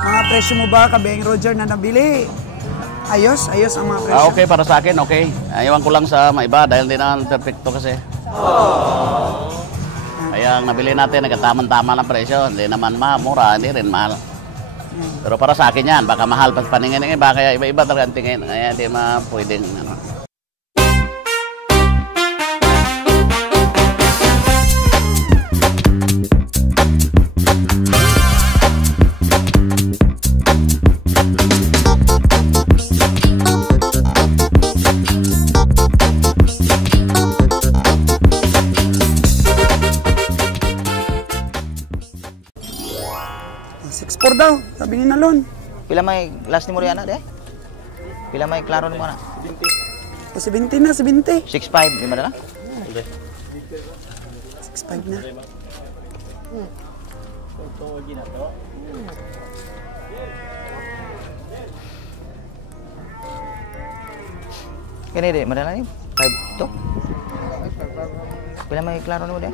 Mga presyo mo ba, Kabeng Roger, na nabili? Ayos ang mga presyo. Okay, para sa akin, okay. Ayawan ko lang sa maiba dahil hindi naman perfecto kasi. Kaya ang nabili natin, nagkataman-tama ng presyo. Hindi naman mura, hindi rin mahal. Pero para sa akin yan, baka mahal pa paningin ng iba, kaya iba-iba talaga ang tingin. Kaya hindi pwedeng, ano. $6.4 daw, sabi ni Nalon. Pila may last ni Moriana de? Pila may klaro ni mo na? 20. O 70 na, 70. 6.5, di ba na? 6.5 na. Kini di, madala ni 5 to. Pila may klaro ni mo de?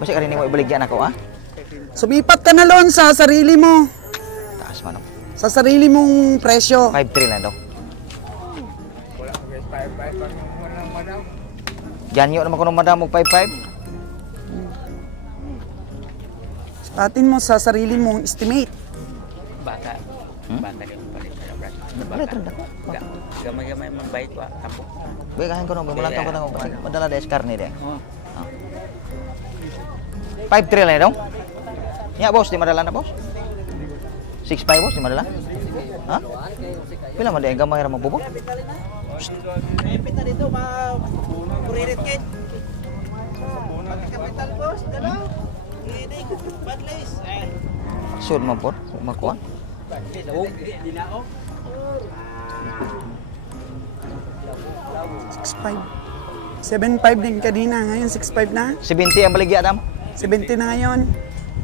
Basta ka rin mo ibaligyan ako, ha? Sumipat ka, Nalon, sa sarili mo. Taas man, no? Sa sarili mong presyo. 5.3 lang daw. Ganyo naman ko nung madam og 5.5. Sapatin mo sa sarili mong estimate. Bata. Bata yung palit na brad. Balik rin ako. Gamay-gamay mabait ko. Tampo. Bagahan ko nung mulang ko nang madala des karne de. 5.3 lang daw. Ya boss, di madala na boss. 6.5 boss, di madala. Ha? Pila man di gamay ra mo bubo? Ipit na dito, kuririt kid. Kapital boss, dalaw. Hindi ko bad lace. Sud mo pod, makuha. Dinaok. 6.5. 7.5 din kanina, ngayon 6.5 na. 70 ang baligya Adam. 70 na ngayon.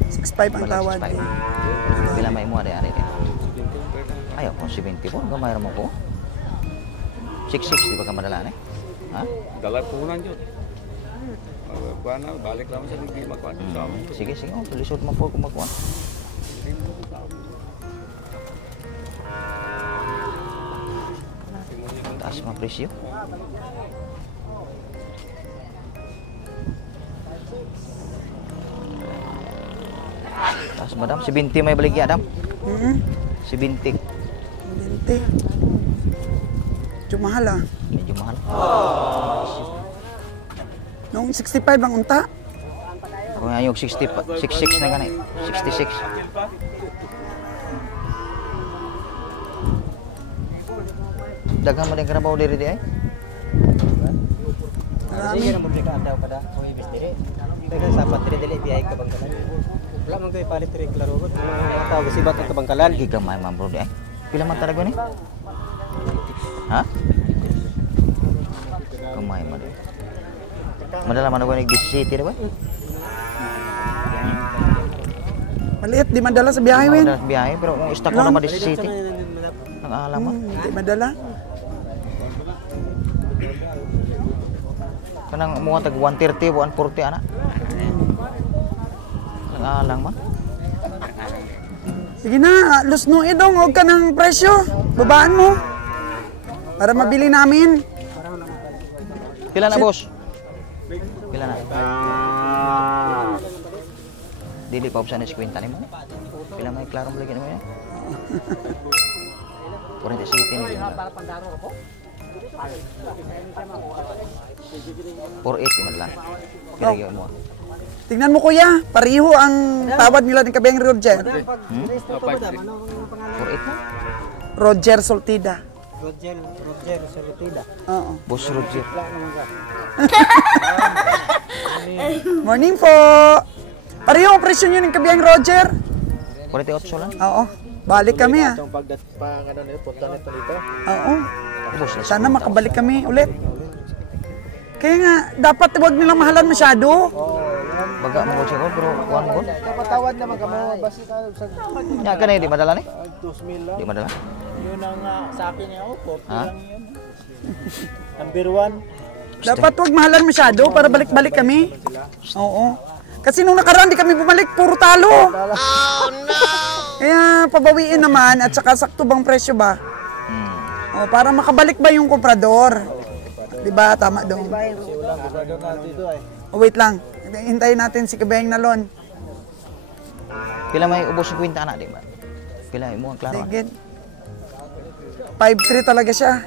6.5 ang tawad. Pila may mo ari ari. Ayo ko 70 po, gamay ra mo ko. 6.6 di ba ka madala ni? Ha? Dala punan yun. Kuha na, balik lang sa hindi makuha. Sige, sige. Oh, lisod mo po kung makuha. Taas mga presyo. Taas madam, 70 may baligya Adam. 70. 20. Medyo mahal ah. Medyo mahal. Noong 65 ang unta. Ako nga yung 66 na ganit. 66. Daghang man din karabaw diri di ay. Sige na mo ka daw kada kung ibis dili. Dagan sapat dili dili biyahe ka bangkalan. Wala man kay palit diri klaro ko. Tawag si bat ka bangkalan. Gigamay man bro di ay. Pila man talaga ni? Ha? Gamay man di. Madala man ako ni City di ba? Maliit, di madala sa biyahe, Win. Madala sa biyahe, pero kung stock ko naman di City. Ang alam mo. Di madala. Kanang mga tag 130, 140 ana. Ang alang man. Sige na, lusno idong, huwag ka ng presyo. Babaan mo. Para mabili namin. Pila na, boss? Pila na? Dili pa usan is kwenta ni mo. Pila may klarong lagi mo yan? 47 ni. 480 man lang. Kaya yun mo. Tingnan mo kuya, pariho ang tawad nila ng Kabeng Roger. 480 mo? Roger Soltida. Roger Soltida. Oo. Boss Roger. Morning po. Pariho ang presyo nyo ng Kabeng Roger. 48 lang? Oo. Balik kami ah. Itong pagdat pa ano nito punta nito dito. Oo. Boss, Sana makabalik kami ulit. Kaya nga, dapat huwag nilang mahalan masyado. baga mo siya ko pero kuan mo. Patawad naman ka mo basi ka sa Nya kanay di madala ni? 2,000 lang. Di madala. Yun ang sa akin niya oh, Ha? lang yun. Number 1. Dapat huwag mahalan masyado para balik-balik kami. Oo. Kasi nung nakaraan di kami bumalik, puro talo. Oh no! Kaya pabawiin naman at saka sakto bang presyo ba? O, para makabalik ba yung komprador? Diba? Tama dong. O, wait lang. Hintayin natin si Kabeng Nalon. Pila may ubos yung kwinta na, di ba? Pila mo ang klaro. Sige. 5-3 talaga siya.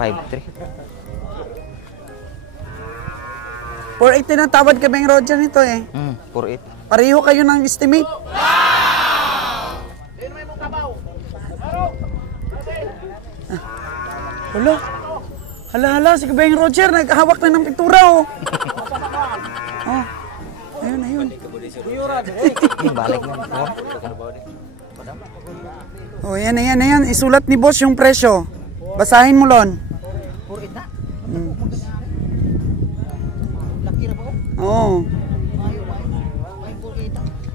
5-3. 4-8 din ang tawad Kabeng Roger nito eh. 4-8. Pareho kayo ng estimate. Hala. Hala, si Kabeng Roger, naghahawak na ng pintura, oh. Oh, ayun. Balik mo. Oh, ayan. Isulat ni boss yung presyo. Basahin mo, Lon. 4-8 na? Oo.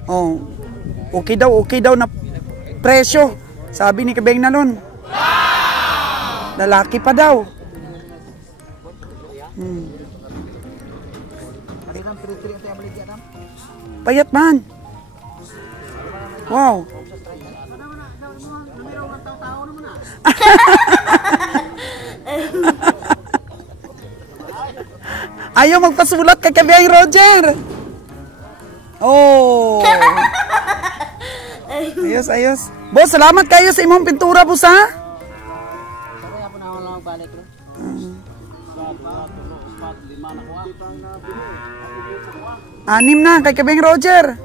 Oh. Okay daw na presyo. Sabi ni Kabeng Nalon. Lalaki pa daw. Payat man. Wow. Ayaw magpasulat kay Kabeng Roger. Oh. Ayos. Boss, salamat kayo sa imong pintura, boss, ha? Anim na kay Kabeng Roger.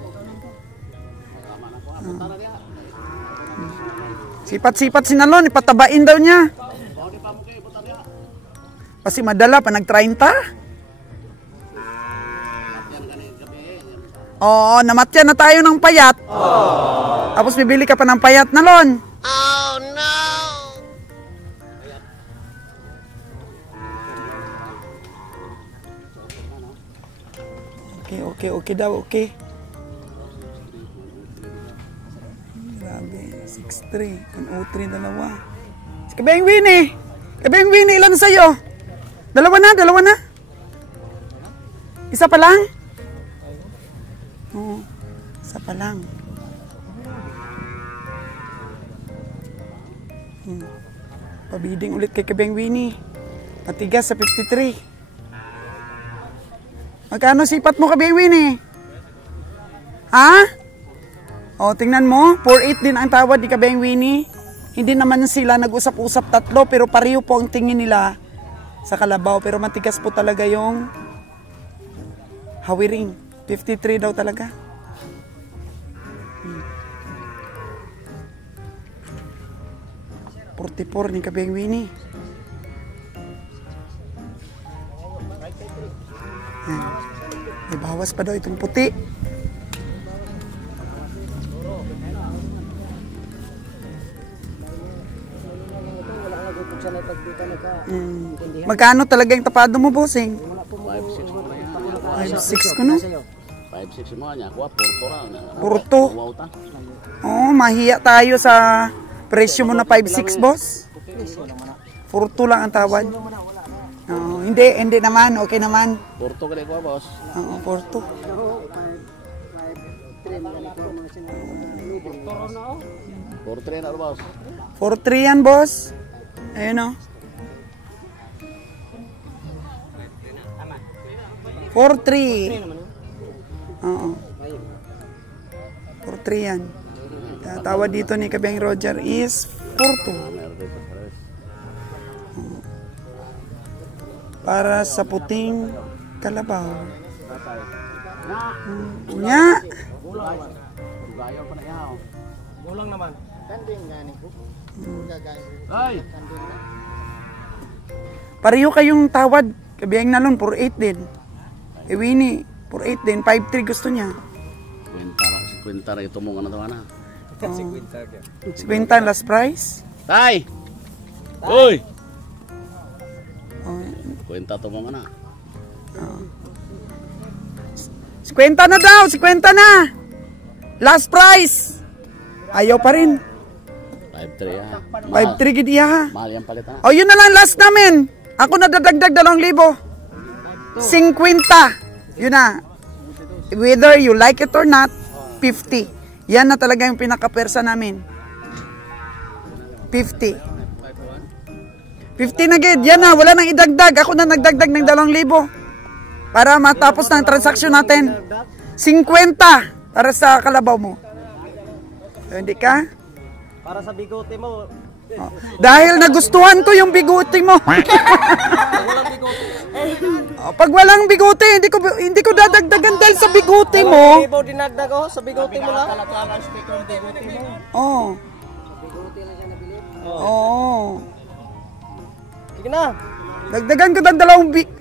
Sipat-sipat si Nalon, ipatabain daw niya. Kasi madala pa nag-30. Oo, namatyan na tayo ng payat. Tapos bibili ka pa ng payat, Nalon. Oh, no! Okay daw, okay. Grabe, 6-3. Ang 0-3, dalawa. Si Kabeng Winnie, ilan sa'yo? Dalawa na? Isa pa lang? Oo, isa pa lang. Pabiding ulit kay Kabeng Winnie. Matigas sa 53. Magkano sipat mo, Kabeng Winnie? Ha? O, tingnan mo. 4-8 din ang tawad ni Kabeng Winnie. Hindi naman sila nag-usap-usap tatlo, pero pareho po ang tingin nila sa kalabaw. Pero matigas po talaga yung hawiring. 53 daw talaga. Hmm. 44 ni Kabeng Winnie. May bawas pa daw itong puti. Magkano talaga yung tapado mo, bossing? 5-6 ko, no? 5-6 mo niya, kuha, porto lang. Porto? Oo, mahiya tayo sa presyo mo na 5-6, boss. Porto lang ang tawad. Oo, hindi naman, okay naman. Porto ka rin kuha, boss. Oo, Porto. 4-3 na, boss. 4-3 yan, boss. Ayun, o. 4-3. Oo. 4-3 yan. Tawad dito ni Kabeng Roger is 4-2. Para sa puting kalabaw. Nya. Gulang naman. Pareho kayong tawad. Kabeng Nalon, 4-8 din. Winnie, 4-8 din. 5-3 gusto niya. Kwenta rin ito mong ano ito, ana. 50 last price. Tay! Uy! Kwenta ito mong ano. 50 na daw, 50 na. Last price. Ayaw pa rin. 5-3 ha. 5-3 gid iya ha. Mahal yung palit ha. O yun na lang last namin. Ako nadadagdag 2,000. 50. Yun na. Whether you like it or not, 50. Yan na talaga yung pinaka-persa namin. 50. 50 na gid. Yan na, wala nang idagdag. Ako na nagdagdag ng 2,000 para matapos ng transaksyon natin. 50 para sa kalabaw mo. So, hindi ka? Para sa bigote mo. Oh. Dahil nagustuhan ko yung bigote mo. Oh, pag walang bigote, hindi ko dadagdagan dahil sa bigote mo. Hindi mo dinagdag sa bigote mo lang. Oh. Oh. Sige na. Dagdagan ko ng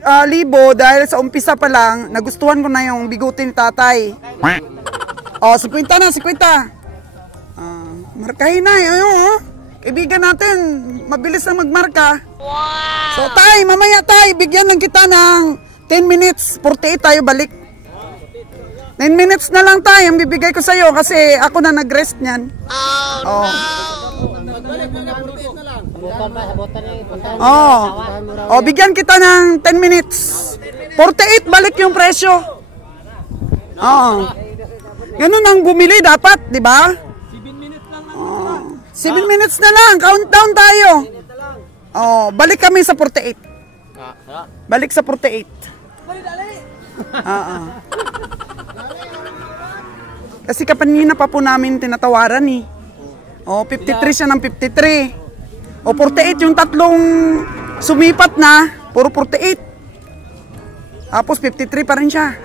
2,000 dahil sa umpisa pa lang, nagustuhan ko na yung bigote ni tatay. Oh, 50 na, 50. Markahin na, oh. Kaibigan natin, mabilis na magmarka. Wow! So, tay, mamaya tay, bigyan lang kita ng 10 minutes. 48 tayo balik. 9 minutes na lang tayo, ang bibigay ko sa'yo kasi ako na nag-rest niyan. Oh. Oh, bigyan kita ng 10 minutes. 48 balik yung presyo. Oh. Ganun ang bumili dapat, di ba? 7 minutes na lang, countdown tayo. Oh, balik kami sa 48. Balik sa 48. Kasi kapanina pa po namin tinatawaran eh. Oh, 53 siya ng 53. O 48 yung tatlong sumipat na, puro 48. Tapos 53 pa rin siya.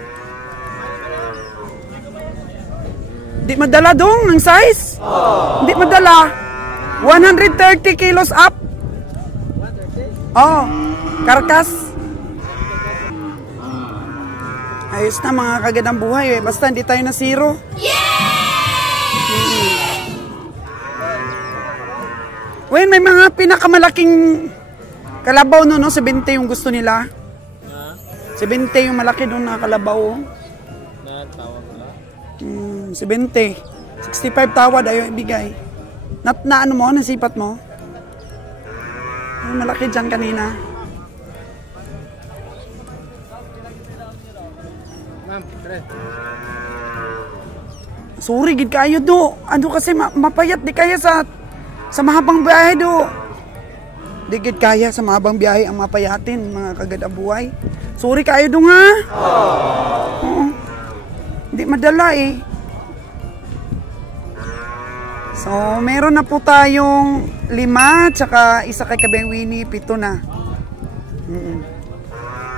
Di madala dong ng size? Hindi madala. 130 kilos up. Oh, karkas. Ayos na mga kagandang buhay eh. Basta hindi tayo na zero. Well, may mga pinakamalaking kalabaw no, 70 yung gusto nila. 70 yung malaki doon na kalabaw. 70. 65 tawad ayaw ibigay. Na ano mo, nasipat mo? Ay, malaki dyan kanina. Sorry, gid kayo do. Ano kasi mapayat di kaya sa mahabang biyahe do. Di gid kaya sa mahabang biyahe ang mapayatin, mga kagandang buhay. Sorry kayo do nga. Oo. Hindi madala eh. So, meron na po tayong 5, tsaka isa kay Kabeng Winnie, 7 na.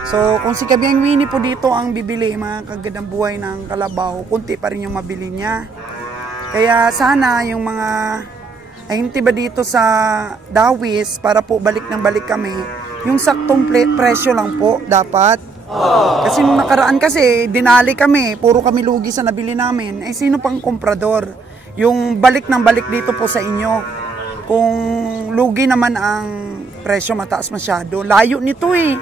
So, kung si Kabeng Winnie po dito ang bibili, mga kagandang buhay ng kalabaw, kunti pa rin yung mabili niya. Kaya sana yung mga ahinte ba dito sa Dawis, para po balik ng balik kami, yung saktong presyo lang po dapat. Kasi nung nakaraan kasi, dinali kami, puro kami lugi sa nabili namin. Eh, sino pang komprador? Yung balik ng balik dito po sa inyo. Kung lugi naman ang presyo, mataas masyado. Layo nito eh.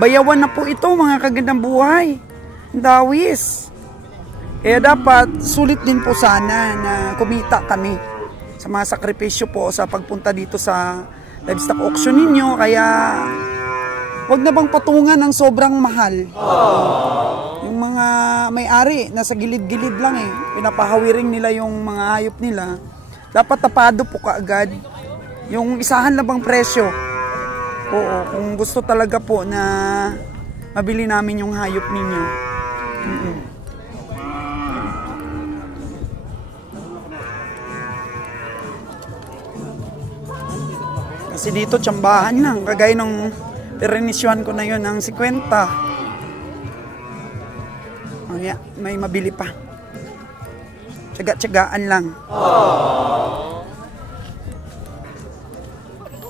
Bayawan na po ito, mga kagandang buhay. Dawis. Kaya dapat sulit din po sana na kumita kami sa mga sakripisyo po sa pagpunta dito sa livestock auction ninyo. Kaya wag na bang patungan ng sobrang mahal. Yung mga may-ari, nasa gilid-gilid lang eh. Pinapahawiring nila yung mga hayop nila. Dapat tapado po kaagad. Yung isahan na bang presyo. Oo, kung gusto talaga po na mabili namin yung hayop ninyo. Kasi dito, tsambahan lang. Kagaya nung perenisyuan ko na yun ng 50. Oh, yeah, may mabili pa. Tsaga-tsagaan lang.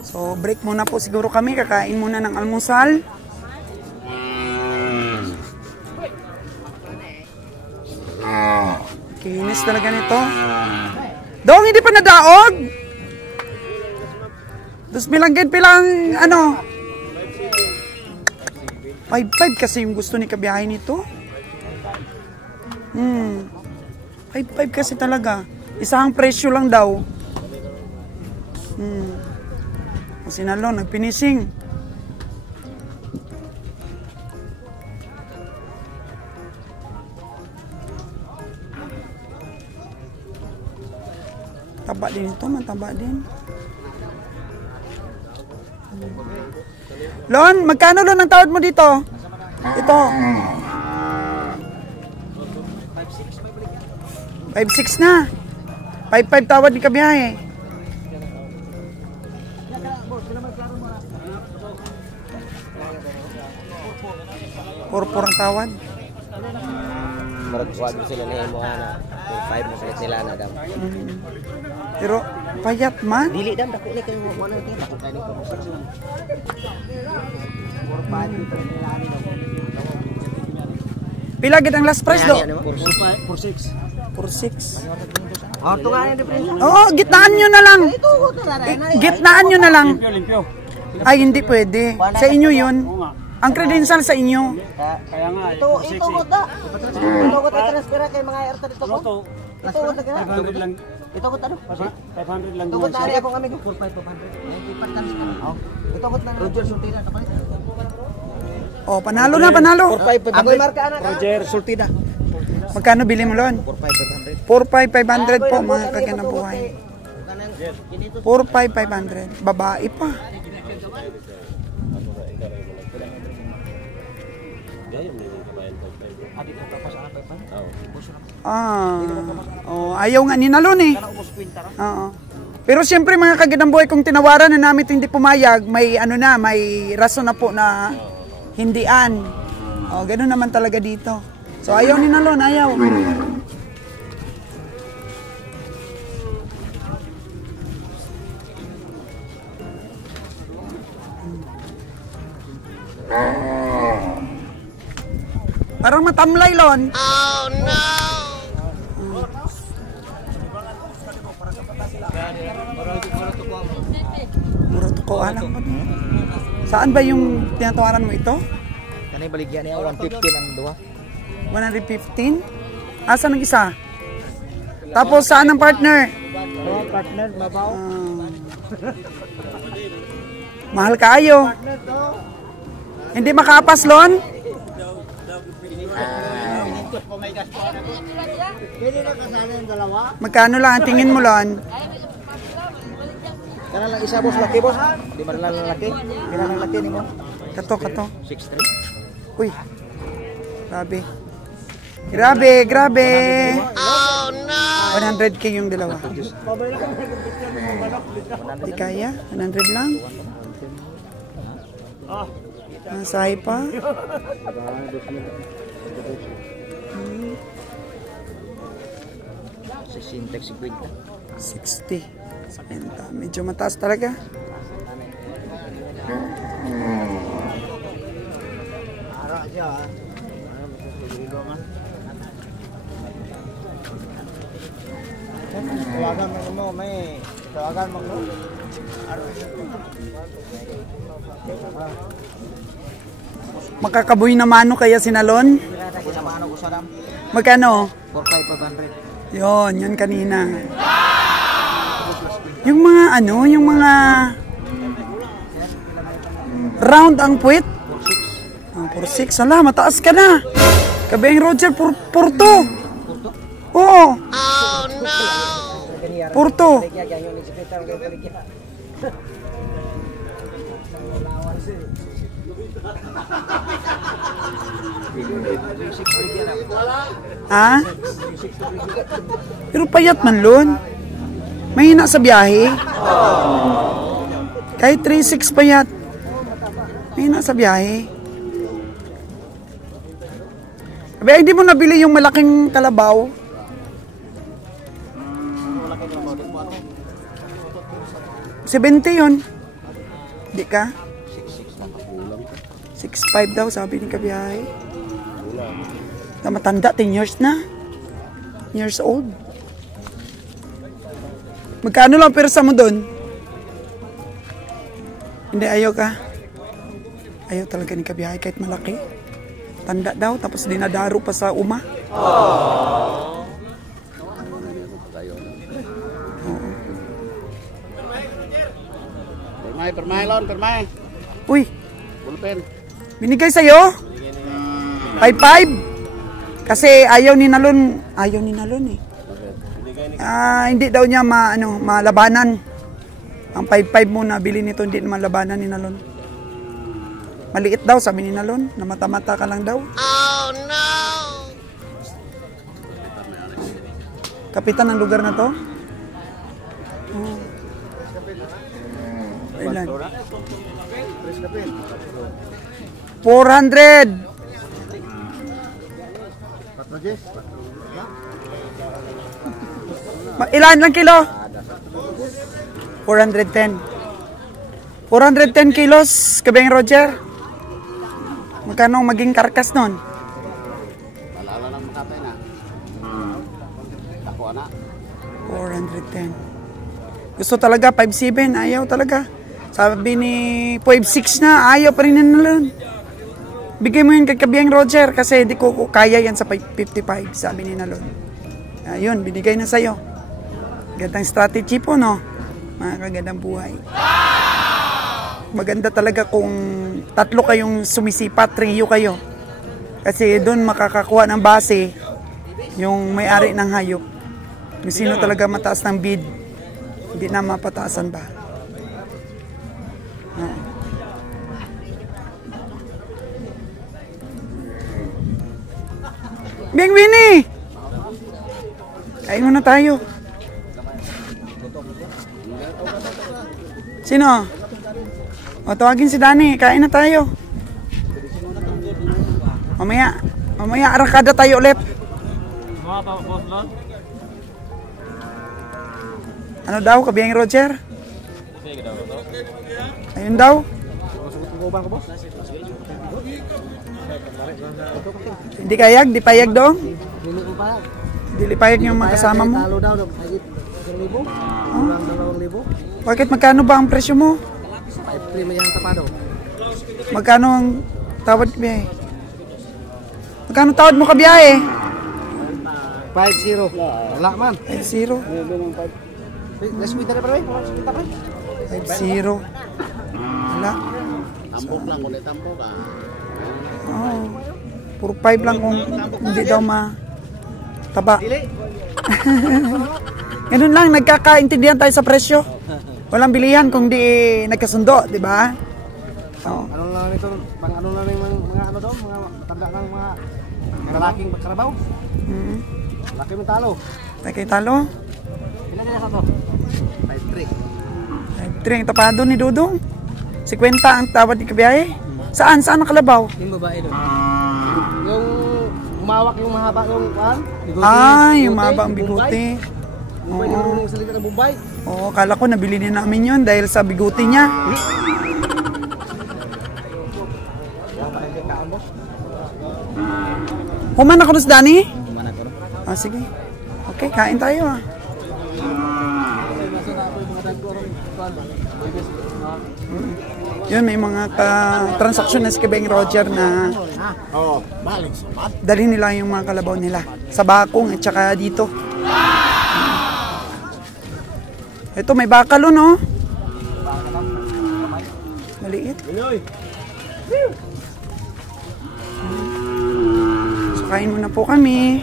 So, break muna po siguro kami. Kakain muna ng almusal. Kinis talaga nito. Dong, hindi pa nadaog? Dos bilanggit pilang, ano? 5-5 kasi yung gusto ni kabiyahe nito. 5-5 kasi talaga. Isang presyo lang daw. Sinalo, nagpinising. Kaba din ito, mataba din. Lon, magkano Lon ang tawad mo dito? Ito. 5.6 na. 5.5 tawad ni kabiyahe. Purpur ang tawad. Marag wag sila ni mo ana. 5 mo sila nila na dam. Pero payat man. Dili dam dako ni kay mo wala ni ako kay ni ko. 4.5 Pila gid ang last price do? 4.6. 4.6. Oh, tunga ni difference. Oo, gitnaan nyo na lang. Gitnaan nyo na lang. Limpyo. Ay, hindi pwede. Sa inyo yun. Ang credential sa inyo. Kaya nga, Ito ko ta. Ito ko ta transfer kay mga erta dito ko. Ito ko ta kaya. 500 lang. Ito ko ta no. 500 lang Ito ko ta ari ako kami ko 4.5 500. Oh. Ito ko ta Roger Sultida ta palit. Oh, panalo na, panalo. 4.5 ako marka ana. Roger Sultida. Magkano bili mo Lon? 4.5 500 po mga kaganabuhay. 4.5 500. Babae pa. Oh, ayaw nga ni Nalon eh. Oo. Pero siyempre mga kaginambuhay, kung tinawaran na namin hindi pumayag, may ano na, may rason na po na hindian. Oh, ganoon naman talaga dito. So ayaw ni Nalon, ayaw. Parang matamlay, Lon. Oh, no! Mura tuko, alam mo. Saan ba yung tinatawaran mo ito? Kanay baligyan niya 115 ang duha. 115? Asan ang isa? Tapos saan ang partner? Partner babaw. Mahal kayo. Hindi makaapas, Lon? Magkano lang ang tingin mo, Lon? Kana lang isa boss, laki boss. Di man lang laki. Pila lang laki nimo? Kato. 63. Uy. Grabe. Oh, no! 100k yung dalawa. Di kaya? 100 lang? Masahe pa? Syntax 60. Medyo mataas talaga. Tawagan mo may tawagan mo. Makakabuhi na mano kaya si Nalon? Ano ko sa dam? Magkano? 4.5 500. Yun kanina. Yung mga yung mga round ang puwit? 4.6. Ala, mataas ka na. Kabeng Roger, 4.2. Oo. Oh, no. 4.2. Ha? Pero payat man, Lon. Mahina sa biyahe. Kahit 3.6 payat. Mahina sa biyahe. Abi, hindi mo nabili yung malaking kalabaw. $70 yun. Di ka? 6.5 daw, sabi ni kabiyahe. Matanda, 10 years na. 10 years old. Magkano lang persa mo doon? Hindi, ayaw ka. Ayaw talaga ni kabiyahe kahit malaki. Tanda daw, tapos dinadaro pa sa uma. Oo. Permay, Lon, permay. Uy, Bulpen. binigay sa'yo? 5.5? Kasi ayaw ni Nalon eh. Hindi daw niya malabanan. Ang 5-5 muna, bili nito, hindi naman labanan ni Nalon. Maliit daw, sabi ni Nalon, na mata-mata ka lang daw. Oh, no! Kapitan ng lugar na to? Oh. Ilan? 400! Ilan lang kilo? 410. 410 kilos, Kabeng Roger. Magkano maging karkas nun? Palala lang makatay na. Ako na. 410. Gusto talaga 5.7, ayaw talaga. Sabi ni 5.6 na, ayaw pa rin na. Bigay mo yun kay Kabeng Roger kasi di ko kaya yan sa 55, sabi ni Nalon. Ayun, binigay na sa'yo. Gandang strategy po, no? Mga kagandang buhay. Maganda talaga kung tatlo kayong sumisipat, trio kayo. Kasi doon makakakuha ng base yung may-ari ng hayop. Kung sino talaga mataas ng bid, hindi na mapataasan ba. Beng Winnie! Kain muna tayo. Sino? O, tawagin si Dani. Kain na tayo. Mamaya arakada tayo ulit. Ano daw, Kabeng Roger? Ayun daw. Hindi kayag? Di payag dong? Di payag yung mga kasama mo? Talo daw, 1,000. Kulang 2,000. Bakit magkano ba ang presyo mo? 5-3 may tapado. Magkano ang tawad biyahe? Magkano tawad mo ka biyahe? 5-0. Wala man. 5-0. Naswita na pa rin. 5-0. Wala. Tambok lang, ulit tambok ka. Oo. Puro 5 lang kung hindi daw mataba. Ganun lang, nagkakaintindihan tayo sa presyo. Walang bilihan kung di nagkasundo, di ba? Oo. Ano lang nito, ano lang mga ano daw, mga matanda ng mga lalaking karabaw. Laki mong talo. Tayo kayo talo. Ilan na to? 5-3. 5-3 ang tapado ni Dudong. 50 ang tawad ni Kabiyahe. Saan? Saan ang kalabaw? Yung babae doon. Yung umawak yung mahaba yung yung mahaba ang bigote. Bombay na yung salita ng Bombay. Oo, kala ko nabili din namin yun dahil sa bigote niya. Human ako sa Dani? Human ako. Sige. Okay, kain tayo ah. Yun, may mga transaksyon na si Kabeng Roger na dali nila yung mga kalabaw nila sa Bakong at saka dito. Ito, may bakalo, no? Maliit. So, kain muna po kami.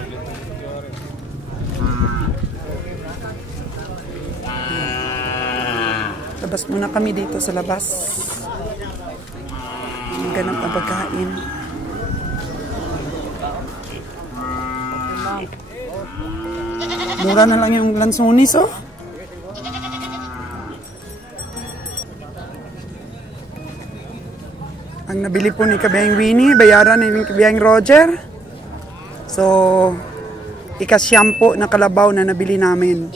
Labas muna kami dito sa labas. Ang ganap na pagkain. Mura na lang yung lansonis, oh. Ang nabili po ni Kabeng Winnie, bayaran ni Kabeng Roger. So, ika-shampoo na kalabaw na nabili namin.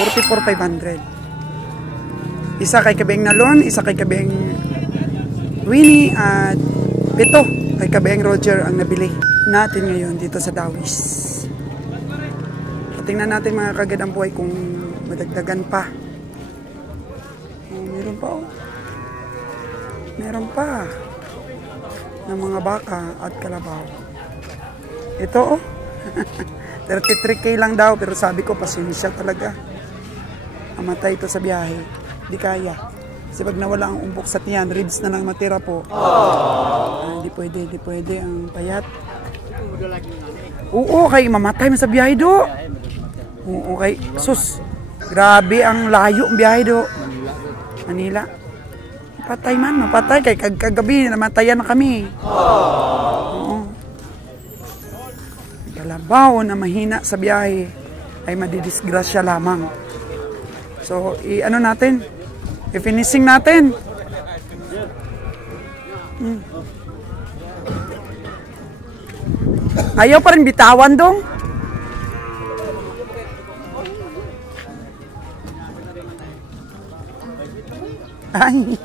44,500. Isa kay Kabeng Nalon, isa kay Kabeng Winnie, at 7 kay Kabeng Roger ang nabili natin ngayon dito sa Dawis. Tingnan natin mga kagandang buhay kung madagdagan pa. Meron pa, oh. Meron pa ng mga baka at kalabaw. Ito, oh. 33K lang daw, pero sabi ko pasensya talaga. Amatay ito sa biyahe. Di kaya. Kasi pag nawala ang umbok sa tiyan, ribs na lang matira po. Di pwede ang payat. Oo, kay mamatay mo sa biyahe do. Oo, okay. Sus, grabe ang layo ang biyahe do. Manila. Patay man, mapatay. Kay kagabi, namatayan na kami. Oo. Kalabaw na mahina sa biyahe ay madidisgrasya lamang. So, ano natin? I-finishing natin. Ayaw pa rin bitawan dong. Ay.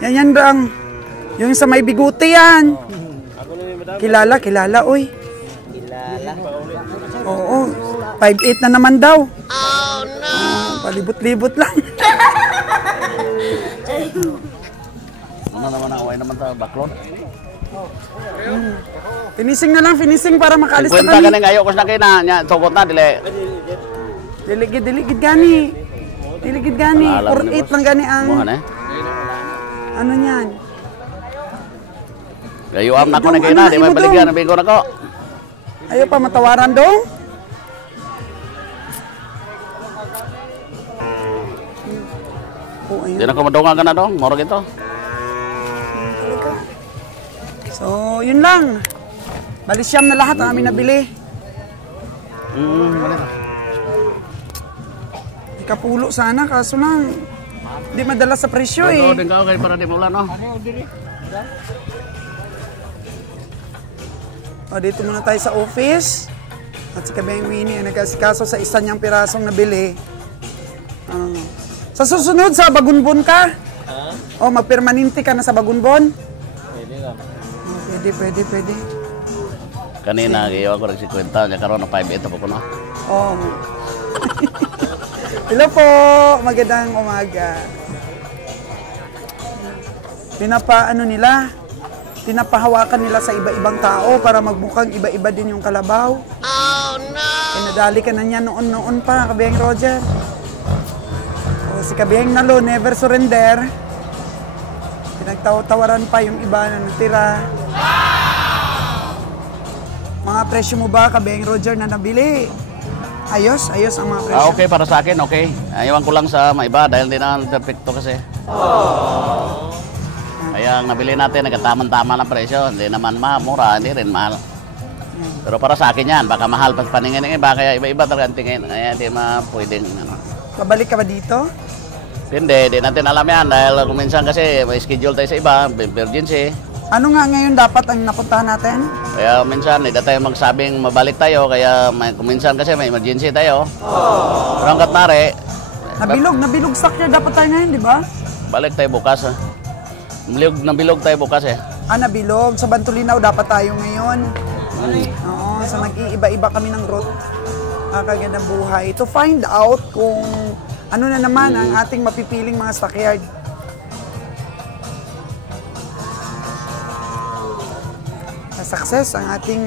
Yan bang. Yung sa may biguti yan. Kilala, uy. Kilala. Oo, 5'8" na naman daw. Oh no! Palibot-libot lang. Ano naman ang away naman sa baklon? Finishing na lang, finishing para makaalis na Kwenta kami. ka na ngayon ko na kina, nya tugot na dili. Diligid gani. Diligid gani. 4'8" lang gani ang Buhan eh. ano niyan. Gayuam na ko na Dong, kina, ano di na, may imo, baligyan dong? na bigo na ko. Ayaw pa matawaran dong. Oh, Di ayun. na ko madungan ka na dong, morog ito. So, yun lang. Balisyam na lahat ang aming nabili. Ikapulo sana, kaso lang, di madala sa presyo Oo, eh. din ka okay para di maulan no. O, dito muna tayo sa office. At si Kabeng Winnie ay nag-asikaso sa isa niyang pirasong nabili. Sa susunod, sa Bagunbon ka? O, magpermanente ka na sa Bagunbon? Pwede. Kanina gayo ako si kwenta nya karon na 5'8" pa ko no. Oh. Hello po, magandang umaga. Pinapahawakan nila sa iba-ibang tao para magmukhang iba-iba din yung kalabaw. Oh no! Nadali ka na niya noon pa, Kabeng Roger. O, si Kabeng Nalo, never surrender. Pinagtawaran pa yung iba na natira. Mga presyo mo ba, Kabeng Roger, na nabili? Ayos ang mga presyo. Okay para sa akin, okay. Ayawan ko lang sa maiba dahil hindi na perfecto kasi. Kaya ang nabili natin, nagkataman-tama ng presyo. Hindi naman mura, hindi rin mahal. Pero para sa akin yan, baka mahal pa paningin ng iba, kaya iba-iba talaga ang tingin. Kaya hindi pwedeng. Babalik ka ba dito? Hindi natin alam yan dahil kung minsan kasi may schedule tayo sa iba, emergency. Ano nga ngayon dapat ang napuntahan natin? Kaya minsan, hindi tayo magsabing mabalik tayo, kaya kung minsan kasi may emergency tayo. Pero hanggat nari, Nabilog stock niya dapat tayo ngayon, di ba? balik tayo bukas. Nabilog tayo bukas eh. Nabilog. Sa Bantulinaw dapat tayo ngayon. Oo, so nag-iiba-iba kami ng route. Kagandang buhay. To find out kung ano na naman ang ating mapipiling mga stockyard. Success ang ating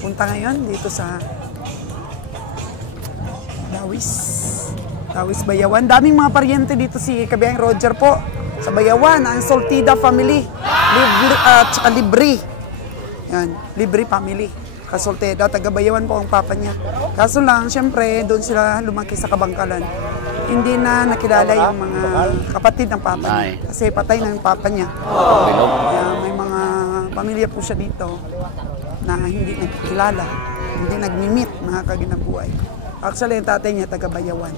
punta ngayon dito sa Dawis Bayawan. Daming mga paryente dito si Kabeng Roger po sa Bayawan, ang Soltida family. Tsaka Libre. Yan, Libre family. Kasolteda, taga Bayawan po ang papa niya. Kaso lang, syempre, doon sila lumaki sa Kabangkalan. Hindi na nakilala yung mga kapatid ng papa niya. Kasi patay na yung papa niya. Kaya may mga pamilya po siya dito na hindi nagkikilala, hindi nagmi-meet mga kaginabuhay. Actually, yung tatay niya taga Bayawan.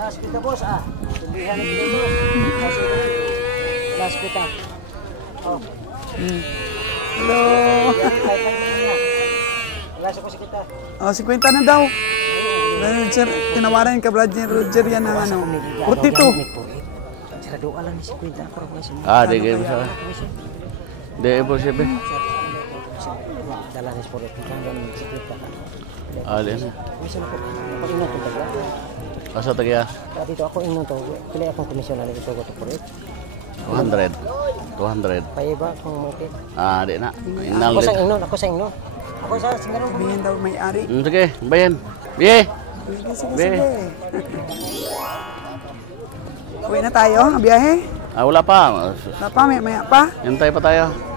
Last kita boss Tundihan ng dito. Last kita. Oh. Hello. Last ko si kita. Oh, 50 na daw. Roger, tinawaran ka Roger yan ng ano. 42. Sarado alam ni si Quinta ako rin si. Di kayo sa. Di po siya. Dala ni sport kita ng si Quinta. Alin. Mismo ko. Pag ino ko taga. Asa tagiya? Dito ako ino to. Pila akong komisyon na ito ko to for it. 200. Paiba kung market. Di na. Ako sa ino. Ako sa singaro. Sabihin daw may-ari. Sige, bayan. Biye! Sige, sige, Be. sige. Uwi na tayo, ang biyahe. Wala pa. Wala pa, maya pa. Hintay pa tayo.